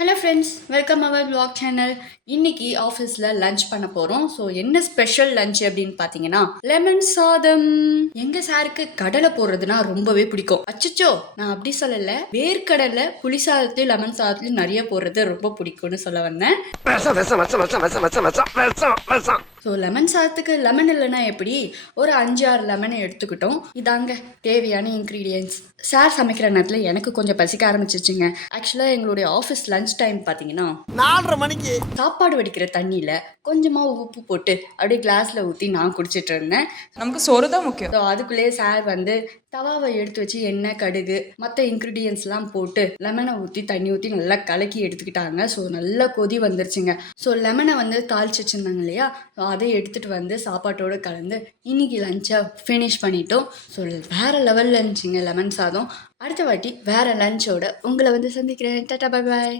Hello friends, welcome அவர் vlog channel. இன்னைக்கு ஆஃபீஸில் lunch பண்ண போகிறோம். ஸோ என்ன ஸ்பெஷல் லஞ்ச் அப்படின்னு பார்த்தீங்கன்னா லெமன் சாதம். எங்கள் சாருக்கு கடலை போடுறதுனா ரொம்பவே பிடிக்கும். அச்சச்சோ, நான் அப்படி சொல்லலை, வேர்க்கடலை புளி சாதத்துலையும் லெமன் சாதத்துலையும் நிறைய போடுறது ரொம்ப பிடிக்கும்னு சொல்ல வந்தேன். ஸோ லெமன் சாதத்துக்கு லெமன் இல்லைன்னா எப்படி, ஒரு 5-6 லெமனை எடுத்துக்கிட்டோம். இதாங்க தேவையான இன்க்ரீடியன்ஸ். சார் சமைக்கிற நேரத்தில் எனக்கு கொஞ்சம் பசிக்க ஆரம்பிச்சிச்சுங்க. ஆக்சுவலாக எங்களுடைய ஆஃபீஸ் லஞ்ச் டைம் பார்த்தீங்கன்னா 4:30 மணிக்கு சாப்பாடு வடிக்கிற தண்ணியில் கொஞ்சமாக உப்பு போட்டு அப்படியே கிளாஸில் ஊற்றி நான் குடிச்சிட்டு இருந்தேன். நமக்கு சோறு தான் முக்கியம். ஸோ அதுக்குள்ளேயே சார் வந்து தவாவை எடுத்து வச்சு எண்ணெய், கடுகு, மற்ற இன்க்ரீடியன்ஸ்லாம் போட்டு லெமனை ஊற்றி தண்ணி ஊற்றி நல்லா கலக்கி எடுத்துக்கிட்டாங்க. ஸோ நல்லா கொதி வந்துருச்சுங்க. ஸோ லெமனை வந்து தாளிச்சு வச்சுருந்தாங்க இல்லையா, ஸோ அதை எடுத்துகிட்டு வந்து சாப்பாட்டோடு கலந்து இன்னைக்கு லஞ்சை ஃபினிஷ் பண்ணிட்டோம். ஸோ வேறு லெவலில் இருந்துச்சுங்க லெமன் சாதம். அடுத்த வாட்டி வேறு லஞ்சோட உங்களை வந்து சந்திக்கிறேன். Tata, bye bye.